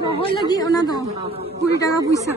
दहो लगी ओना दो 20 টাকা পয়সা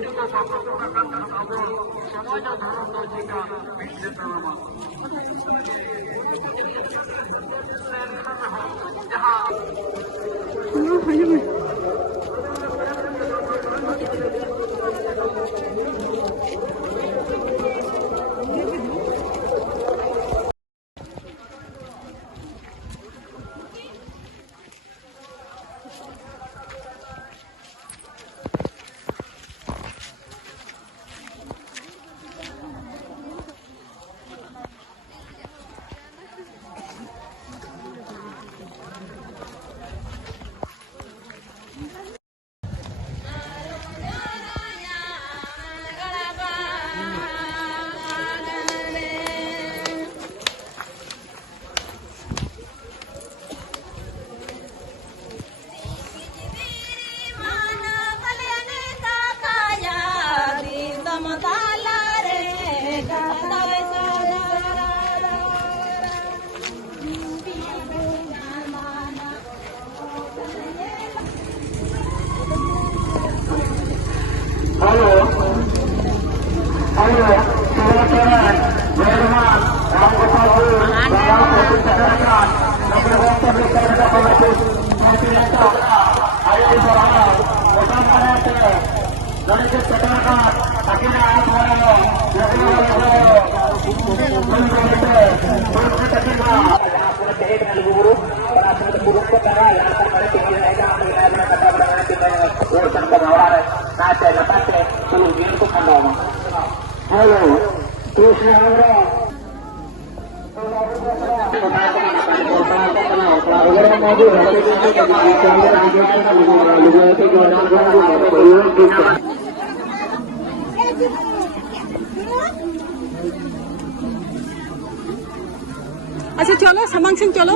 अच्छा चलो समांग सिंह चलो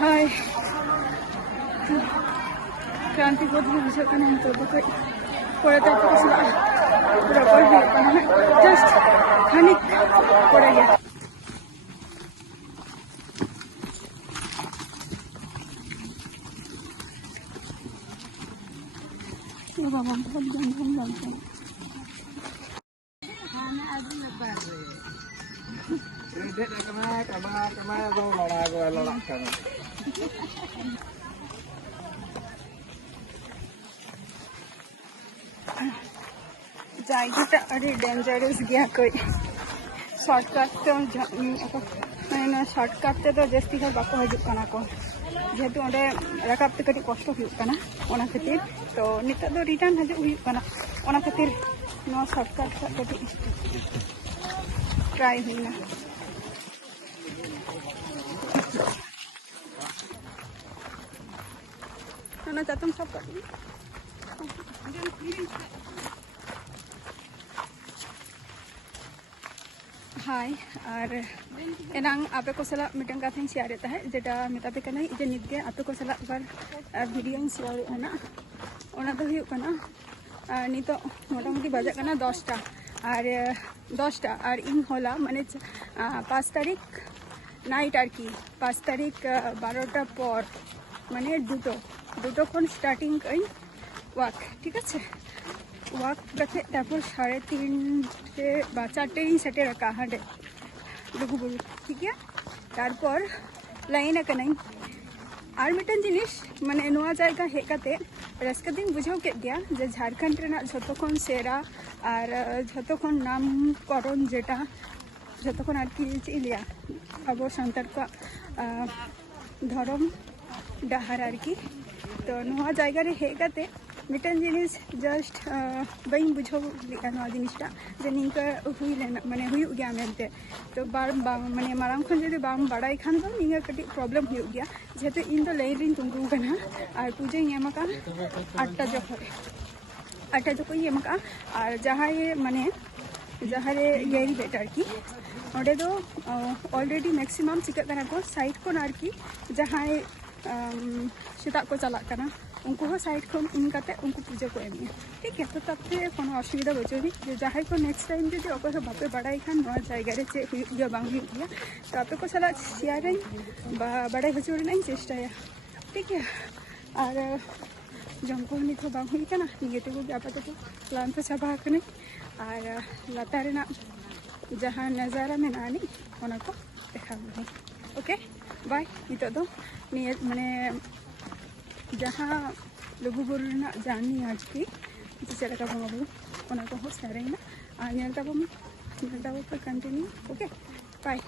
हाय क्रांति पद्धति bisa kan yang terbuka pada itu sudah berapa hari just panik pore gaya ये बाबा बहुत गंदा लगता है। जायगाटा अरे डेंजरस गया कोई शॉर्टकट तो मैंने शॉर्टकट ते तो जस्ती हर बाको हजना को जेहेतु अंडे रकाबते कटी कष्ट होना ओना खातिर तो नित दो रिटर्न हजना ओना खातिर नो शॉर्टकट कटी ट्राई होना ना चातम सब कर हाय और एनांग आपे को सला मिटन कथा शेयर है जेटा मेतापे कना जे नित्य आपे को सला बार वीडियो शेयर है ओना तो हुई कना नितो मोटामुटी बजा कना 10टा और इन होला माने 5 तारीख नाइट और की 5 तारीख 12टा पर माने दुटो खन स्टार्टिंग कई वाक ठीक है वाक करते 3:30 বা 4टे सेटे रखा हाँ लुगुबुरु ठीक है तारपर लाइन कनाई और मिटन जिनिस माने नोआ जायगा हेकाते रस्का दिन बुझाव के गया जे झारखंड रेना झतो खन सेरा और झतो खन नामकरण जेटा झतो खन आरकी चिलिया अब सान्तार को धर्म डाहार आरकी तो नोआ जायगा रे हेकाते मिटन जिनिस जस्ट बी बुझाव जिनिसटा जे निंका हुई लेना माने हुई गया मेनते तो बार माने माराम खन जदि बाम बाड़ाई खान दो निंगा कटी प्रॉब्लम हुई गया जेहेतु इन तो लाइन रिन तुंगू कना और पूजा एमका 8टा जखो एमका और जहाँ ये माने जहाँ रे येरी बेटर की ओडे दो ऑलरेडी मैक्सिमम चिका कना को साइड को नारकी जहाँ सेता को चला कना उनको साइड को इनकाते उनको पूजा को एम ठीक है तो तब से कोनो असुविधा बचोनी जहाँ को नेक्स्ट टाइम जो अगर बापे बाड़ाई खान जगह से गया तो आपे को सला शेयर बाड़ाई हजूरना चेष्टाया ठीक है और जमको नित बांगना निगेते को आपातत प्लान तो चाबा और लातारेना जहाँ नज़ारा मेनानी ओना को देखा ओके बाय नित दो माने जहाँ लुगुबुरु जानी आज की चलका बंगबुरु को शेयर और कंटिन्यू ओके बाय।